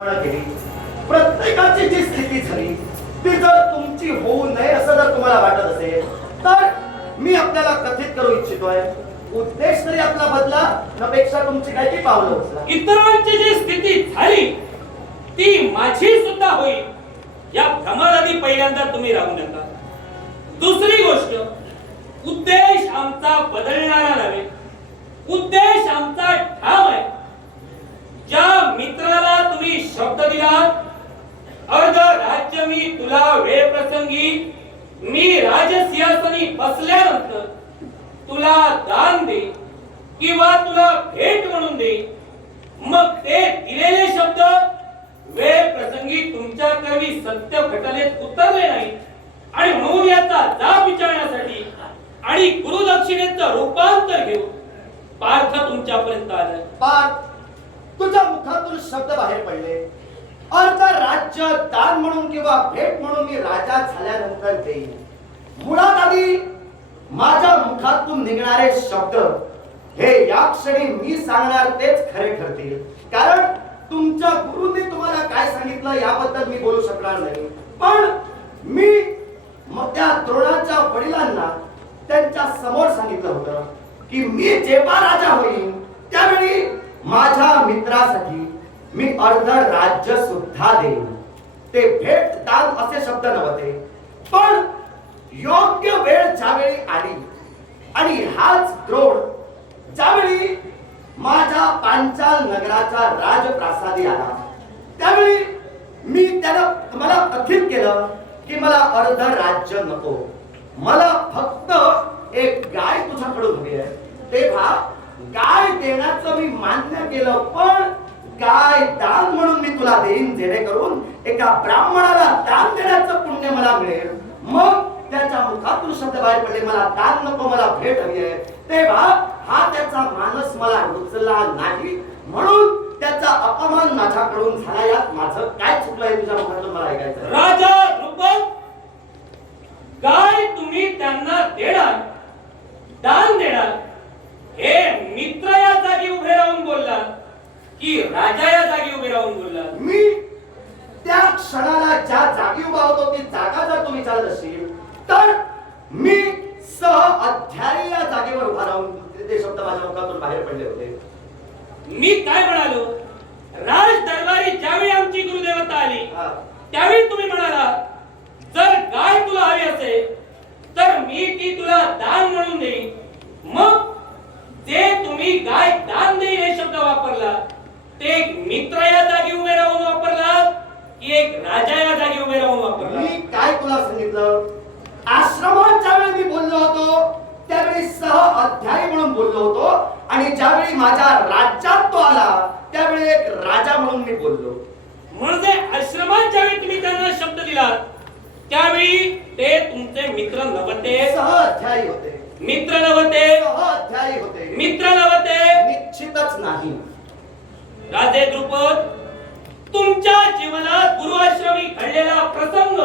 केली. प्रत्येकाची जी स्थिती झाली ती जर तुमची होऊ नये असं जर तुम्हाला वाटत असेल तर मी आपल्याला कथित करू इच्छितोय. उद्देश तरी आपला बदला नपेक्षा तुमची काय ती पावलं उचला. इतरांची जी स्थिती झाली ती माझी सुद्धा होईल या भ्रमालादी पहिल्यांदा तुम्ही राहू नका. दुसरी गोष्ट, उद्देश आमचा बदलणारा नव्हे, उद्देश आमचा ठाम आहे. ज्या मित्राला तुम्ही शब्द दिला अर्ध राज्य मी तुला वेळ प्रसंगी मी राजसिंहासनी बसल्यानंतर तुला दान दे किंवा तुला भेट म्हणून दे, मग ते दिलेले शब्द वेळ प्रसंगी तुमच्या कर्मी सत्य घटनेत उतरले नाही आणि म्हणून याचा जाब विचारण्यासाठी आणि गुरुदक्षिणेचं रूपांतर घेऊन पार्थ तुमच्यापर्यंत आला. पार्थ, तुझ्या मुखातून शब्द बाहेर पडले, अर्ध राज्य दान म्हणून किंवा भेट म्हणून मी राजा झाल्यानंतर देईन. मुळात आधी माझ्या मुखातून निघणारे शब्द हे या क्षणी मी सांगणार तेच खरे ठरतील. कारण तुमच्या गुरुने तुम्हाला काय सांगितलं याबद्दल मी बोलू शकणार नाही. पण मी मग त्या द्रोणाच्या वडिलांना त्यांच्या समोर सांगितलं होतं की मी जेव्हा राजा होईन त्यावेळी माझ्या मित्रासाठी मी अर्ध राज्य सुद्धा देईन. ते भेट दान असे शब्द नव्हते, पण योग्य वेळ ज्यावेळी आली आणि हाच द्रोण ज्यावेळी माझ्या पांचाल नगराच्या राजप्रासादी आला त्यावेळी मी त्याला मला कथित केलं की मला अर्ध राज्य नको, मला फक्त एक गाय तुझ्याकडून हवी आहे. तेव्हा गाय देण्याचं मी मान्य केलं, पण गाय दान म्हणून मी तुला देईन जेणेकरून एका ब्राह्मणाला दान देण्याचं पुण्य मला मिळेल. मग त्याच्या मुखातून शब्द बाहेर पडले, मला दान नको, मला भेट हवी आहे. तेव्हा हा त्याचा मानस मला रुचला नाही, म्हणून त्याचा अपमान माझ्याकडून झाला. यात माझं काय चुकलं आहे तुझ्या मुखातून मला ऐकायचं. राजा द्रुपद, गाय तुम्ही त्यांना देणार, दान देणार, हे मित्र या जागी उभे राहून बोलला की राजा या जागी उभे राहून बोलला? मी त्या क्षणाला ज्या जागी उभा होतो ती जागा जर तू विचारत असशील तर मी सह अध्यायी या जागेवर उभा राहून ते शब्द माझ्या मुखातून बाहेर पडले होते. मी काय म्हणालो? राज दरबारी ज्यावेळी आमची गुरुदेवता आली त्यावेळी तुम्ही म्हणाला जर गाय तुला हवी असेल तर मी ती तुला दान म्हणून देईन. मग जे तुम्ही गाय दान देईन हे शब्द वापरला ते एक मित्र या जागी उभे राहून वापरला की एक राजा या जागी उभे राहून वापरला? मी काय तुला सांगितलं, आश्रमात ज्यावेळी मी बोललो होतो त्यावेळी सह अध्यायी म्हणून बोललो होतो आणि ज्यावेळी माझ्या राज्यात तो आला त्यावेळी एक राजा म्हणून मी बोललो. म्हणजे आश्रमात ज्यावेळी तुम्ही त्यांना शब्द दिला त्यावेळी ते तुमचे मित्र नव्हते, सह अध्यायी होते. मित्र नव्हते, सह अध्यायी होते. मित्र नव्हते, निश्चितच नाही. राजे द्रुपद, तुमच्या जीवनात गुरुआश्रमी घडलेला प्रसंग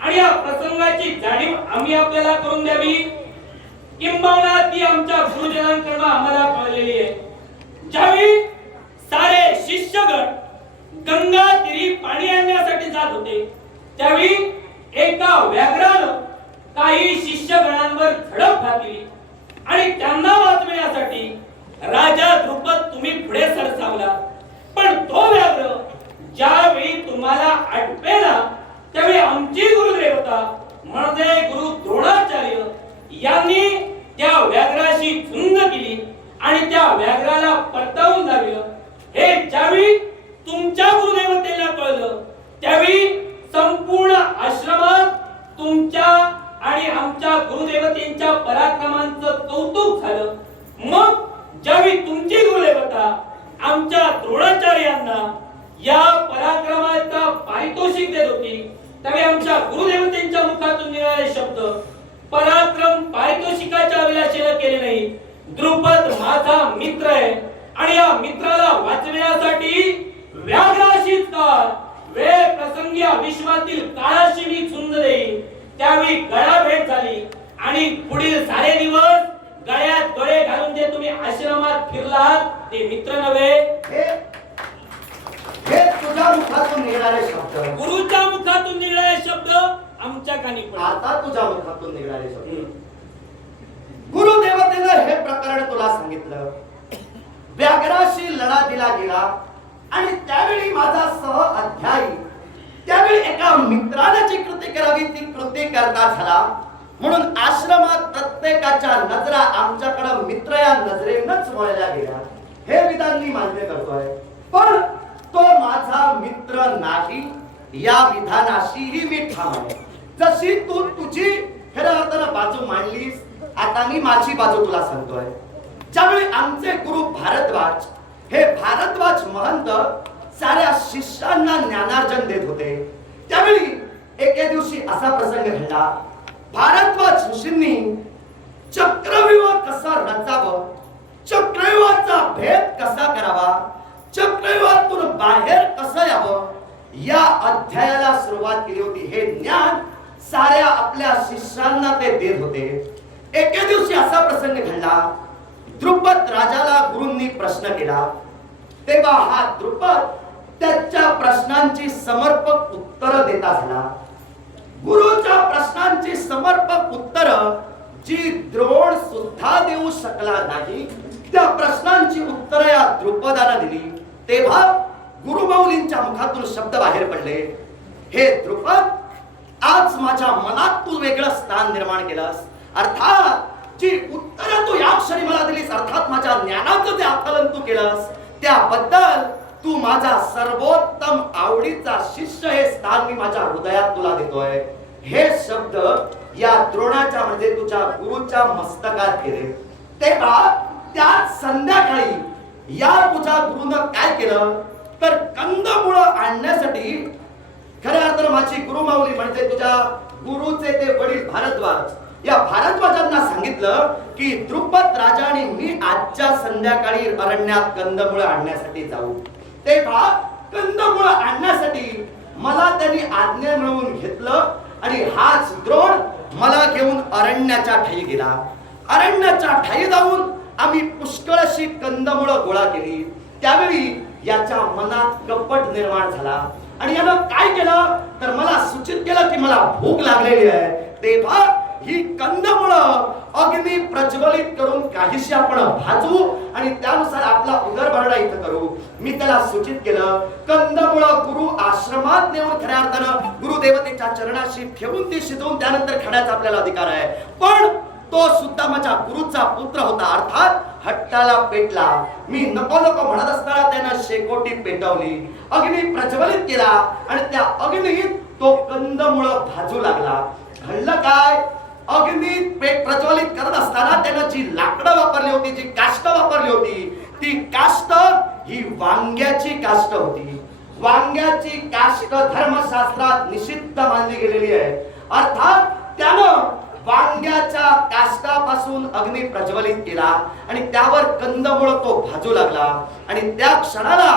आणि या प्रसंगाची जाणीव आम्ही आपल्याला करून द्यावी, किंबहुना ती आमच्या गुरुजनांकडून आम्हाला कळलेली आहे. ज्यावेळी सारे शिष्यगण गंगा तीरी पाणी आणण्यासाठी जात होते त्यावेळी एका व्याघ्रानं काही शिष्यगणांवर झडप घातली आणि त्यांना वाचविण्यासाठी राजा द्रुपद तुम्ही पुढे सरसावला. पण तो व्याघ्र ज्यावेळी तुम्हाला आटपेना त्यावेळी आमची गुरुदेवता म्हणजे गुरु द्रोणाचार्य यांनी त्या व्याघ्राशी झुंज केली आणि त्या व्याघ्राला परतावून लावलं. हे ज्यावेळी तुमच्या गुरुदेवतेला कळलं त्यावेळी संपूर्ण आश्रमात तुमच्या आणि आमच्या गुरुदेवतेच्या पराक्रमांचं कौतुक झालं. मग ज्यावेळी तुमची गुरुदेवता आमच्या द्रोणाचार्यांना या पराक्रमाचा पारितोषिक देत होती त्यावेळी आमच्या गुरुदेवतेच्या मुखातून निघालेले शब्द पराक्रम पारितोषिकाच्या अभिलाषेला केले नाही. द्रुपद माझा मित्र आहे आणि या मित्राला वाचविण्यासाठी व्याघ्राशीच काळ वेळ प्रसंगी विश्वातील काळाशी मी झुंज देईन. त्यावेळी गळा भेट झाली आणि पुढील सारे दिवस गळ्यात गळे घालून जे तुम्ही आश्रमात फिरलात ते मित्र नव्हे, हे तुझं तुझ्या मुखातून निघणारे शब्द, गुरुच्या मुखातून निघणारे शब्द आमच्या कानी पडले. आता तुझ्या मुखातून निघणारे शब्द. गुरुदेवतेनं हे प्रकरण तुला सांगितलं, व्याघ्राशी लढा दिला गेला आणि त्यावेळी माझा सह अध्यायी, त्यावेळी एका मित्राने जी कृती करावी ती कृती करता झाला, म्हणून आश्रमात प्रत्येकाच्या नजरा आमच्याकडे मित्र या नजरेनच वळल्या गेल्या. हे विधान मी मान्य करतोय, पण तो माझा मित्र नाही या विधानाशीही मी ठाम आहे. जशी तू तुझी खऱ्या अर्थानं बाजू मांडलीस, आता मी माझी बाजू तुला सांगतोय. ज्यावेळी आमचे गुरु भारद्वाज, हे भारद्वाज महंत साऱ्या शिष्यांना ज्ञानार्जन देत होते, त्यावेळी एके दिवशी असा प्रसंग घडला. भारद्वाज ऋषींनी चक्रव्यूह कसा रचावं, चक्रव्यूहाचा भेद कसा करावा, चक्रव्यूहातून बाहेर कसं यावं, या अध्यायाला सुरुवात केली होती. हे ज्ञान साऱ्या आपल्या शिष्यांना ते देत होते. एके दिवशी असा प्रसंग घडला, द्रुपद राजाला गुरूंनी प्रश्न केला. तेव्हा हा द्रुपद त्याच्या प्रश्नांची समर्पक उत्तर देता झाला. गुरुच्या प्रश्नांची समर्पक उत्तर जी द्रोण सुद्धा देऊ शकला नाही, त्या प्रश्नांची उत्तर या द्रुपदाला दिली. तेव्हा गुरुमाऊलींच्या मुखातून शब्द बाहेर पडले, हे द्रुपद, आज माझ्या मनात तू वेगळं स्थान निर्माण केलंस. अर्थात जी उत्तर तू या क्षणी मला दिलीस, अर्थात माझ्या ज्ञानाचं जे आकलन तू केलंस, त्याबद्दल तू माझा सर्वोत्तम आवडीचा शिष्य हे स्थान मी माझ्या हृदयात तुला देतोय. हे शब्द या द्रोणाच्या म्हणजे तुझ्या गुरुच्या मस्तकात गेले. तेव्हा त्याच संध्याकाळी या तुझ्या गुरुनं काय केलं तर कंदमुळं आणण्यासाठी, खऱ्या अर्थानं माझी गुरुमाऊली म्हणजे तुझ्या गुरुचे ते वडील भारद्वाज, या भारद्वाजांना सांगितलं की द्रुपद राजा आणि मी आजच्या संध्याकाळी अरण्यात कंदमुळं आणण्यासाठी जाऊ. तेव्हा कंदमुळं आणण्यासाठी मला त्यांनी आज्ञा मिळवून घेतलं आणि हाच द्रोण मला घेऊन अरण्याच्या ठाई गेला. अरण्याच्या ठाई जाऊन आम्ही पुष्कळ अशी कंदमुळं गोळा केली. त्यावेळी याच्या मनात कपट निर्माण झाला आणि यानं काय केलं तर मला सूचित केलं की मला भूक लागलेली आहे. तेव्हा ही कंदमुळं अग्नी प्रज्वलित करून काहीशी आपण भाजू आणि त्यानुसार आपला उदरभरणा इथं करू. मी त्याला सूचित केलं, कंदमुळं गुरु आश्रमात नेऊन खऱ्या अर्थानं गुरुदेवतेच्या चरणाशी ठेवून ती शिजवून त्यानंतर खाण्याचा आपल्याला अधिकार आहे. पण तो सुद्धा माझ्या गुरुचा पुत्र होता, अर्थात हट्टाला पेटला. मी नको नको म्हणत असताना त्यानं शेकोटी पेटवली, अग्नी प्रज्वलित केला आणि त्या अग्नीत तो कंदमुळं भाजू लागला. घडलं काय, अग्नीत पेट प्रज्वलित करत असताना त्यानं जी लाकडं वापरली होती, जी काष्ट वापरली होती, ती काष्ट ही वांग्याची काष्ट होती. वांग्याची काष्ट धर्मशास्त्रात निषिद्ध मानली गेलेली आहे. अर्थात त्यानं वांग्याच्या काष्टापासून अग्नी प्रज्वलित केला आणि त्यावर कंदमुळं तो भाजू लागला आणि त्या क्षणाला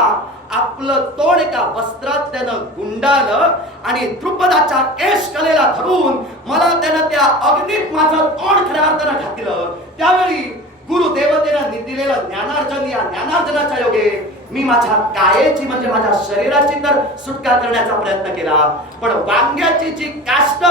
आपलं तोंड एका वस्त्रात त्यानं गुंडाळलं आणि द्रुपदाच्या केश कलेला धरून मला त्यानं त्या अग्नीत माझं तोंड खऱ्या अर्थानं घातलं. त्यावेळी गुरुदेवतेनं दिलेलं ज्ञानार्जन, या ज्ञानार्जनाच्या योगे मी माझ्या कायेची म्हणजे माझ्या शरीराची तर सुटका करण्याचा प्रयत्न केला, पण वांग्याची जी काष्ट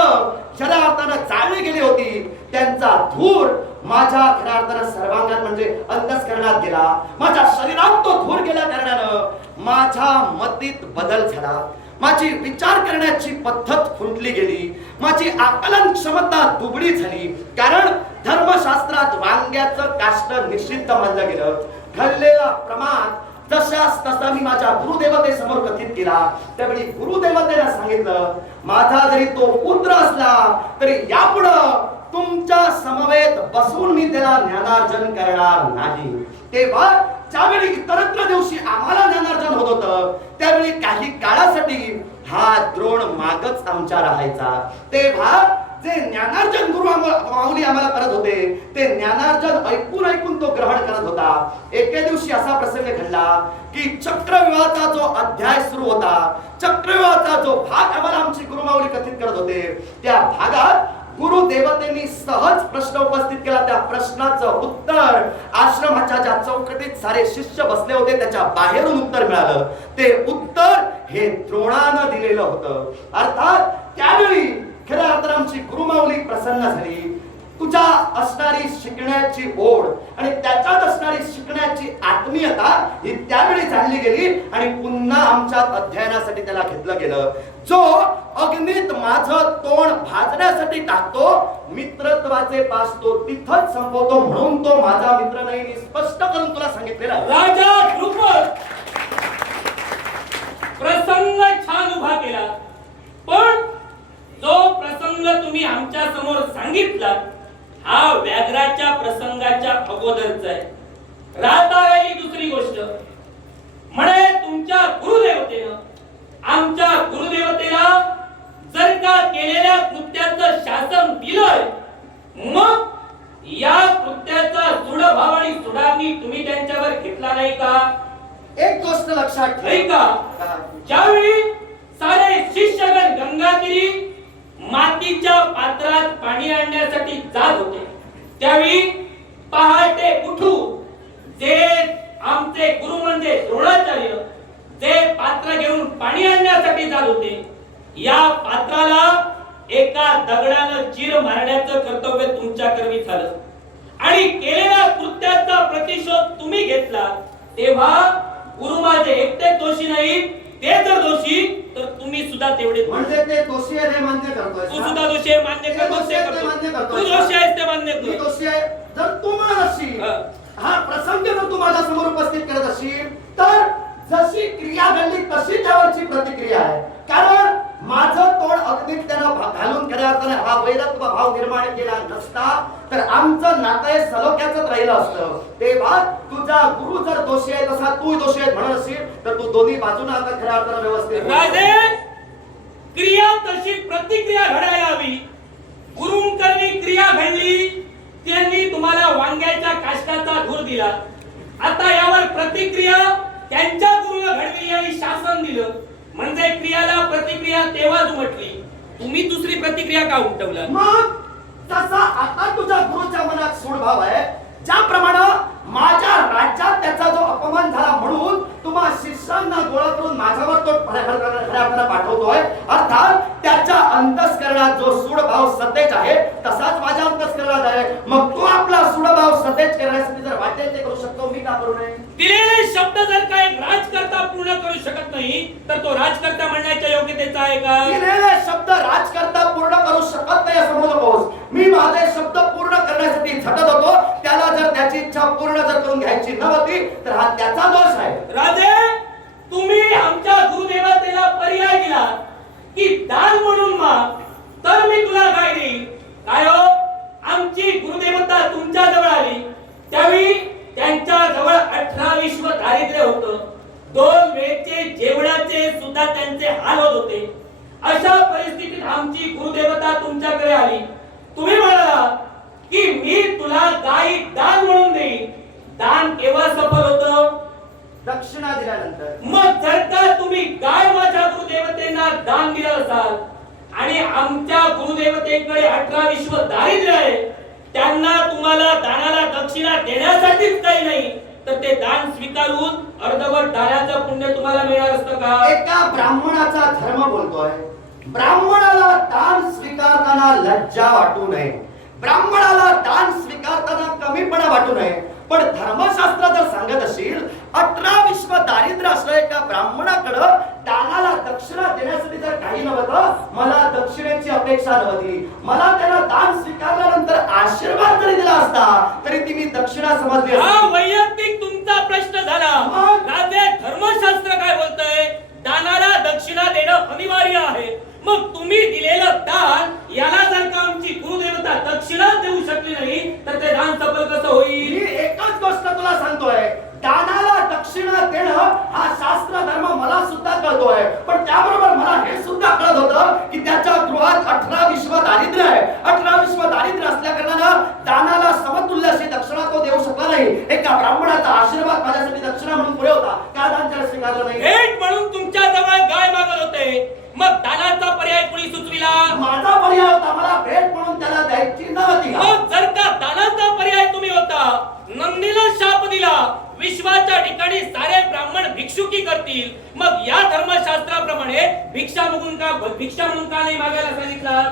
खऱ्या अर्थानं जाळली गेली होती त्यांचा धूर माझ्या खऱ्या अर्थानं सर्वांगात म्हणजे अंतःकरणात गेला. माझ्या शरीरात तो धूर गेल्या कारणानं माझ्या मतीत बदल झाला, माझी विचार करण्याची पद्धत खुंटली गेली, माझी आकलन क्षमता दुबळी झाली. कारण धर्मशास्त्रात वांग्याचं काष्ट निषिद्ध मानलं गेलं. घडलेला प्रमाण जशास तसा मी माझ्या गुरुदेवतेसमोर कथित केला. त्यावेळी गुरुदेवतेला सांगितलं, माझा जरी तो पुत्र असला तरी यापुढं तुमच्या समवेत बसून मी त्याला ज्ञानार्जन करणार नाही. तेव्हा ज्यावेळी इतरत्र दिवशी आम्हाला ज्ञानार्जन होत होतं त्यावेळी काही काळासाठी हा द्रोण मागच आमच्या राहायचा. तेव्हा जे ज्ञानार्जन गुरु माऊली आम्हाला करत होते ते ज्ञानार्जन ऐकून ऐकून तो ग्रहण करत होता. एके दिवशी असा प्रसंग घडला की चक्रव्यूहाचा जो अध्याय सुरू होता, चक्रव्यूहाचा जो भाग आम्हाला आमची गुरु माऊली कथित करत होते, त्या भागात गुरुदेवतेंनी सहज प्रश्न उपस्थित केला. त्या प्रश्नाचं उत्तर आश्रमाच्या ज्या चौकटीत सारे शिष्य बसले होते त्याच्या बाहेरून उत्तर मिळालं. ते उत्तर हे द्रोणानं दिलेलं होतं. अर्थात त्यावेळी खऱ्या अर्थात आमची गुरुमाऊली प्रसन्न झाली. तुझ्या असणारी शिकण्याची ओढ आणि त्याच्यात असणारी शिकण्याची आत्मीयता ही त्यावेळी जाणली गेली आणि पुन्हा आमच्यात अध्ययनासाठी त्याला घेतलं गेलं. जो अग्नीत माझं तोंड भाजण्यासाठी टाकतो, मित्रत्वाचे पास तो तिथंच संपवतो, म्हणून तो माझा मित्र नाही. मी स्पष्ट करून तुला सांगितलेलं. राजा द्रुपद प्रसंग छान उभा केला, पण जो प्रसंग तुम्ही आमच्या समोर सांगितला हा व्याघ्राच्या प्रसंगाच्या अगोदरचा आहे. राहता वेळी दुसरी गोष्ट म्हणे तुमच्या गुरुदेवतेनं आमच्या गुरुदेवतेला जर का केलेल्या कृत्याचं शासन दिलंय, मग या कृत्याचा सुडभाव आणि सुडावणी तुम्ही त्यांच्यावर घेतला नाही का? एक गोष्ट लक्षात नाही ठेव. का? ज्यावेळी सारे शिष्यगण गंगातीरी मातीच्या पात्रात पाणी आणण्यासाठी जात होते, त्यावेळी पहाटे उठून जे आमचे गुरु म्हणजे द्रोणाचार्य जे पात्र घेऊन पाणी आणण्यासाठी जात होते, या पात्राला एका दगडानं चीर मारण्याचं कर्तव्य तुमच्या कर्मी झालं आणि केलेल्या कृत्याचा प्रतिशोध तुम्ही घेतला. तेव्हा गुरु माझे एकटे दोषी नाही, ते जर दोषी तर तुम्ही सुद्धा तेवढे. म्हणजे ते दोषी आहे हे मान्य करतोय. तू सुद्धा दोषी आहे मान्य करतो. तू दोषी आहेस ते मान्य मी कर. दोषी आहे जर तू म्हणत असशील, हा. हा प्रसंग जर तू माझ्या समोर उपस्थित करत असशील, तर जशी क्रिया घडली तशी त्यावरची प्रतिक्रिया आहे. कारण माझं तोंड अग्नीत त्यानं घालून खऱ्या अर्थाने हा वैरत्व भाव निर्माण केला नसता तर आमचं नातं सलोख्याचंच राहिलं असतं. तेव्हा तुझा गुरु जर दोषी आहे तसा तू दोषी आहे म्हणत असशील तर तू दोन्ही बाजूला आता खऱ्या अर्थाने व्यवस्थित राजे क्रिया तशी प्रतिक्रिया घडायला हवी. गुरुंकरणी क्रिया घडली, त्यांनी तुम्हाला वांग्याच्या काष्टाचा धूर दिला. आता यावर प्रतिक्रिया त्यांच्या गुरुला घडली आणि शासन दिलं, म्हणजे क्रियाला प्रतिक्रिया तेव्हाच उमटली. तुम्ही दुसरी प्रतिक्रिया का उमटवला? मग तसा आता तुझ्या गुरुच्या मनात सूडभाव आहे. ज्याप्रमाणे माझ्या राज्यात त्याचा जो अपमान झाला म्हणून तुम्हा शिष्यांना गोळा करून माझ्यावर तो खऱ्या पाठवतोय, अर्थात त्याच्या अंतस्करणात जो सूडभाव सतेज आहे तसाच माझ्या अंतस्करणात आहे. मग तू आपला सूडभाव सतेज करण्यासाठी जर वाटेल ते करू शकतो, मी का करू नये? दिलेले शब्द जर का एक राजकर्ता पूर्ण करू शकत नाही तर तो राजकर्ता म्हणण्याच्या योग्यतेचा आहे का? दिलेले शब्द राजकर्ता पूर्ण करू शकत नाही असं म्हणू नकोस. मी माझे शब्द पूर्ण करण्यासाठी झटत होतो, त्याला जर त्याची इच्छा पूर्ण जर करून घ्यायची नव्हती तर हा त्याचा दोष आहे. राजे तुम्ही आमच्या गुरुदेवतेला पर्याय दिला की दान म्हणून माग तर मी तुला काय देईन. काय हो, आमची गुरुदेवता तुमच्या जवळ आली त्यावेळी त्यांच्या जवळ 18 विश्व दारिद्र्य होतं. 2 वेळचे जेवणाचे सुद्धा त्यांचे हाल होत होते. अशा परिस्थितीत आमची गुरुदेवता तुमच्याकडे आली. तुम्ही म्हणाला की मी तुला गाई दान म्हणून देईन. दान केव्हा सफल होतं? दक्षिणा दिल्यानंतर. मग जर का तुम्ही गाय माझ्या गुरुदेवतेंना दान दिलं असाल आणि आमच्या गुरुदेवतेकडे 18 विश्व दारिद्र्य आहे, त्यांना तुम्हाला दानाला दक्षिणा देण्यासाठीच काही नाही तर ते दान स्वीकारून अर्धवट दानाचं पुण्य तुम्हाला मिळणार असतं का? एका ब्राह्मणाचा धर्म बोलतोय. ब्राह्मणाला दान स्वीकारताना लज्जा वाटू नये, ब्राह्मणाला दान स्वीकारताना कमीपणा वाटू नये. पण धर्मशास्त्र जर सांगत असेल 18 विश्व दारिद्र्य असलं एका ब्राह्मणाकडं दानाला दक्षिणा देण्यासाठी जर काही नव्हतं, मला दक्षिणेची अपेक्षा नव्हती, मला त्याला दान स्वीकारल्यानंतर आशीर्वाद जरी दिला असता तरी ती मी दक्षिणा समजली असती. हा वैयक्तिक तुमचा प्रश्न झाला. राजे धर्मशास्त्र काय बोलतंय? दानाला दक्षिणा देणं अनिवार्य आहे. मग तुम्ही दिलेलं दान याला जर का आमची गुरुदेवता दक्षिणा देऊ शकली नाही तर ते दान सफल कसं होईल? मी एकच गोष्ट तुला सांगतोय, दानाला दक्षिणा देणं हा शास्त्र धर्म मला सुद्धा कळतोय, पण त्याबरोबर मला हे सुद्धा कळत होतं की त्याच्या गृहात 18 विश्व दारिद्र्य आहे. 18 विश्व दारिद्र्य असल्या कारणानं दानाला समतुल्य अशी दक्षिणा तो देऊ शकला नाही. एका ब्राह्मणाचा आशीर्वाद माझ्यासाठी दक्षिणा म्हणून पुढे होता, का दान त्याला स्वीकारलं नाही? भेट म्हणून तुमच्या जवळ गाय मागत होते, मग दानाचा पर्याय कोणी सुचविला? माझा पर्याय होता, मला भेट म्हणून त्याला द्यायची नव्हती. मग जर का दानाचा पर्याय तुम्ही होता, नंदीला शाप दिला, विश्वाच्या ठिकाणी सारे ब्राह्मण भिक्षुकी करतील, मग या धर्मशास्त्रा आहे भिक्षा म्हणून का नाही मागायला सांगितलं?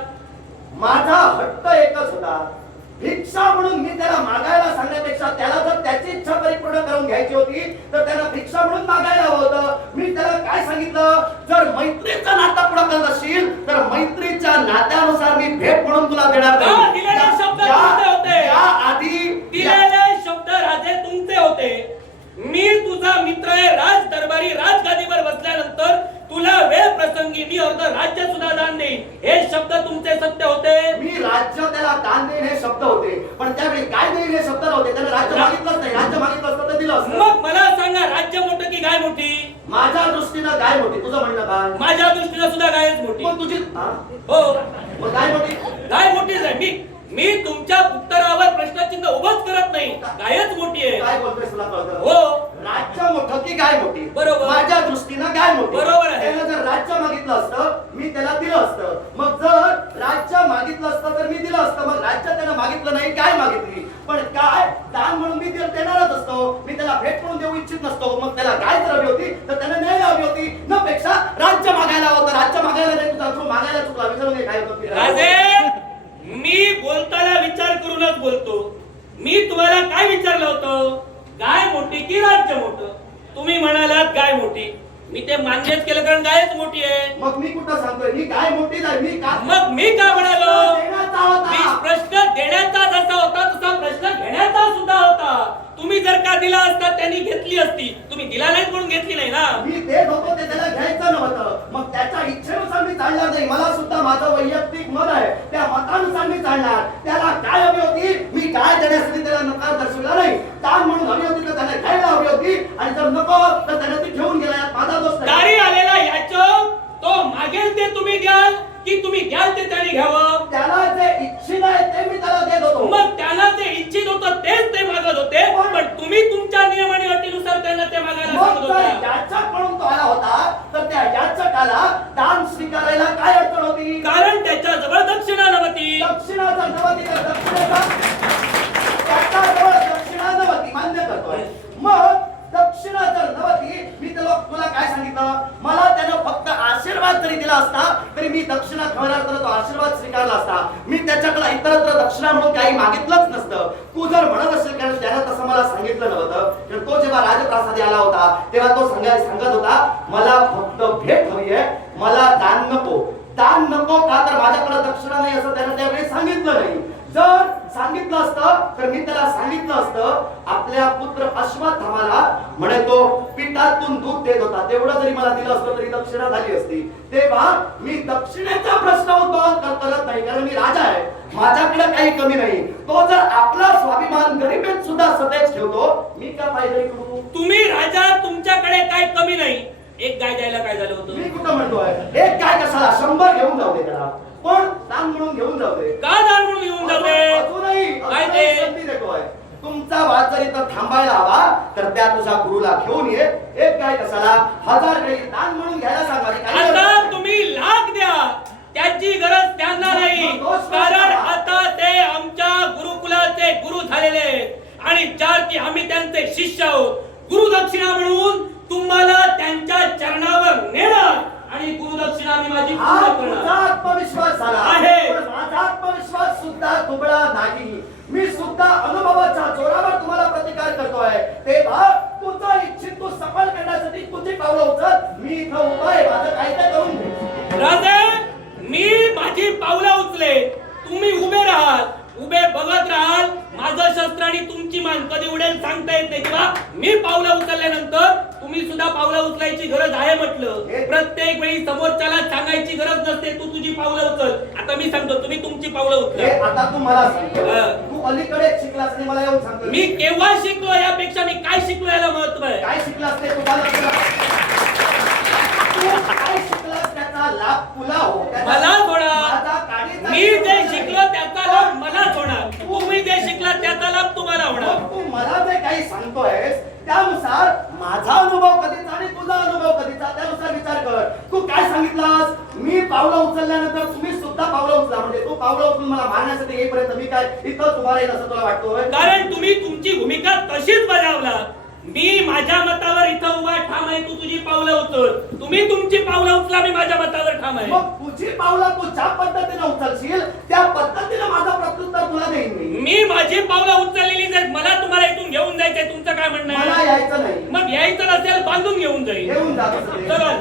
माझा हट्ट एकच होता, भिक्षा म्हणून मी त्याला मागायला सांगण्यापेक्षा त्याला जर त्याची इच्छा परिपूर्ण करून घ्यायची होती तर त्याला भिक्षा म्हणून मागायला हवं होतं. मी त्याला काय सांगितलं, जर मैत्रीचा नाता पुढे करत असशील तर मैत्रीच्या नात्यानुसार मी भेट म्हणून तुला देणार का? दिलेले शब्द तुमचे होते. आधी दिलेले शब्द राजे तुमचे होते. मी तुझा मित्र आहे, राज दरबारी राजगादीवर बसल्यानंतर तुला वेळ प्रसंगी मी अर्ध राज्य सुद्धा दान देईन, हे शब्द तुमचे सत्य होते. मी राज्य त्याला दान देईन हे शब्द होते, पण त्यावेळी काय देईन हे शब्द नव्हते. त्याने राज्य मागितलंच नाही. राज्य मागितलं असतं तर दिलं असतं. मग मला सांगा, राज्य मोठं की गाय मोठी? माझ्या दृष्टीनं गाय मोठी. तुझं म्हणणं काय? माझ्या दृष्टीनं सुद्धा गायच मोठी. पण तुझी हो, मग गाय मोठी. गाय मोठीच आहे. मी तुमच्या उत्तरावर प्रश्नचिन्ह उभंच करत नाही, गायच मोठी आहे. काय बोलतोय तुला कळतं? हो, राज्य मोठं की गाय मोठी? बरोबर. माझ्या दृष्टीनं गाय मोठी. बरोबर आहे. त्यानं जर राज्य मागितलं असतं मी त्याला दिलं असतं. मग जर राज्य मागितलं असतं तर मी दिलं असतं. मग राज्य त्यानं मागितलं नाही, गाय मागितली. पण काय दान म्हणून मी देणारच असतो. मी त्याला भेट म्हणून देऊ इच्छित नसतो. मग त्याला गाय जर हवी होती तर त्यानं न्यायला हवी होती. न पेक्षा राज्य मागायला होतं. राज्य मागायला नाही, तुझा अथरू मागायला चुकला. विचारून काय होतं राजे, मी बोलताना विचार करूनच बोलतो. मी तुम्हाला काय विचारलं होतं, गाय मोठी की राज्य मोठं? तुम्ही म्हणालात गाय मोठी. मी ते मान्यच केलं, कारण गायच मोठी आहे. मग मी कुठं सांगतोय मी गाय मोठी नाही. मी का मग मी काय म्हणालो? देण्याचा होता. मी प्रश्न देण्याचा जसा होता तसा प्रश्न घेण्याचा सुद्धा होता. तुम्ही जर का दिला असता त्यांनी घेतली असती. तुम्ही दिला नाही म्हणून घेतली नाही ना. मी देत होतो ते त्याला घ्यायचं नव्हतं. मग त्याच्या इच्छेनुसार मी चालणार नाही. मला सुद्धा माझं वैयक्तिक मत आहे, त्या मतानुसार मी चालणार. त्याला काय हवी होती मी काय देण्यासाठी त्याला नकार दर्शवला नाही. दान म्हणून हवी होती तर त्याला घ्यायला हवी होती, आणि जर नको तर त्याने ती ठेवून गेला. यात माझा दोष नाही. दारी आलेला याचक तो मागेल ते तुम्ही द्याल की तुम्ही द्याल ते त्याने घ्यावं? त्याला जे इच्छित आहे ते मी त्याला देत होतो. मग त्याला जे इच्छित होतं तेच ते मागत होते, पण तुम्ही तुमच्या नियम आणि अटीनुसार त्यांना ते मागायला सांगत मग जर होता. याचक म्हणून तो आला होता तर त्या याचकाला दान स्वीकारायला काय अडचण होती? कारण त्याच्या जवळ दक्षिणा नव्हती. दक्षिणाचा नव्हती तर दक्षिणेचा त्याच्याजवळ दक्षिणा नव्हती, मान्य करतोय. मग दक्षिणा जर नव्हती, मी तुला काय सांगितलं, मला त्यानं फक्त आशीर्वाद जरी दिला असता तरी मी दक्षिणा खवणार तर तो आशीर्वाद स्वीकारला असता. मी त्याच्याकडे इतरत्र दक्षिणा म्हणून काही मागितलंच नसतं. तू जर म्हणत असेल कारण त्यानं तसं मला सांगितलं नव्हतं, तर तो जेव्हा राजप्रासादी आला होता तेव्हा तो सांगत होता मला फक्त भेट हवी आहे, मला दान नको. दान नको का तर माझ्याकडे दक्षिणा नाही असं त्यानं त्यावेळी सांगितलं नाही. जर सांगितलं असतं तर मी त्याला सांगितलं असतं आपल्या पुत्र अश्वत्थामाला म्हणे तो पिठातून दूध देत होता, तेवढं जरी मला दिलं असतं तरी दक्षिणा झाली असती. तेव्हा मी दक्षिणेचा प्रश्न उद्भव करत नाही, कारण मी राजा आहे, माझ्याकडे काही कमी नाही. तो जर आपला स्वाभिमान गरिबीत सुद्धा सदैव ठेवतो, मी का पाहिजे करू? तुम्ही राजा, तुमच्याकडे काही कमी नाही. एक गाय द्यायला काय झालं होतं? मी कुठं म्हणतोय एक गाय कशाला, 100 घेऊन जाऊ दे त्याला, पण दान म्हणून घेऊन जाऊ दे. का दान म्हणून घेऊन जाऊ दे? काय ते? संधी देतोय. तुमचा वाद जर इथं थांबायला हवा तर त्या तुझ्या गुरुला घेऊन ये. एक गाय कशाला, 1000 गाई दान म्हणून घ्यायला सांगा. आता तुम्ही लाख द्या, त्याची गरज त्यांना नाही, कारण आता ते आमच्या गुरुकुलाचे गुरु झालेले आहेत आणि चार की आम्ही त्यांचे शिष्य आहोत. गुरुदक्षिणा म्हणून तुम्हाला त्यांच्या चरणावर नेणार आणि गुरुदक्षिणा मी माझी पूर्ण करणार. आत्मविश्वास झाला आहे. पण माझा आत्मविश्वास सुद्धा दुबळा नाही. मी सुद्धा अनुभवाच्या जोरावर तुम्हाला प्रतिकार करतोय. तेव्हा तुझा इच्छित तू सफल करण्यासाठी तुझी पावलं उचल. मी इथं उभा आहे, माझं काय ते करून घे. राजे, मी माझी पावलं उचले, तुम्ही उभे राहाल, उभे बघत राहाल. माझं शस्त्र आणि तुमची मान कधी उडेल सांगता येत नाही. तेव्हा मी पावलं उचलल्यानंतर तुम्ही सुद्धा पावलं उचलायची गरज आहे म्हटलं. प्रत्येक वेळी समोरच्याला सांगायची गरज नसते तू तुझी पावलं उचल. आता मी सांगतो, तुम्ही तुमची पावलं उचला. आता तू मला सांग, तू अलीकडे शिकलास आणि मला येऊन सांगतो मी केव्हा शिकलो यापेक्षा मी काय शिकलो याला महत्व आहे. काय शिकलास ते तुम्हाला, तू काय शिकलास त्याचा लाभ तुला हो. मला थोडा, मी जे शिकलो त्याचा लाभ मला होणार, तुम्ही जे शिकला त्याचा लाभ तुम्हाला होणार. तू मला जे काही सांगतोयस त्यानुसार माझा अनुभव कधीचा आणि तुझा अनुभव कधीचा त्यानुसार विचार कर. तू काय सांगितलास, मी पावलं उचलल्यानंतर तुम्ही सुद्धा पावलं उचला, म्हणजे तू पावलं उचलून मला मारण्यासाठी येईपर्यंत मी काय इथं तुम्हाला येईल असं तुला वाटतोय? कारण तुम्ही तुमची भूमिका तशीच बजावलात. मी माझ्या मतावर इथं उभा ठाम आहे, तू तुझी पावलं उचल. तुम्ही तुमची पावलं उचला, मी माझ्या मतावर ठाम आहे. मग तुझी पावलं तू ज्या पद्धतीने उचलशील त्या पद्धतीने माझं प्रत्युत्तर तुला देईन मी माझी पावलं उचललेली आहेत. मला तुम्हाला इथून घेऊन जायचंय, तुमचं काय म्हणणं मला आहे? यायचं नाही. मग यायचं नसेल बांधून घेऊन जाईल. घेऊन जा. चला.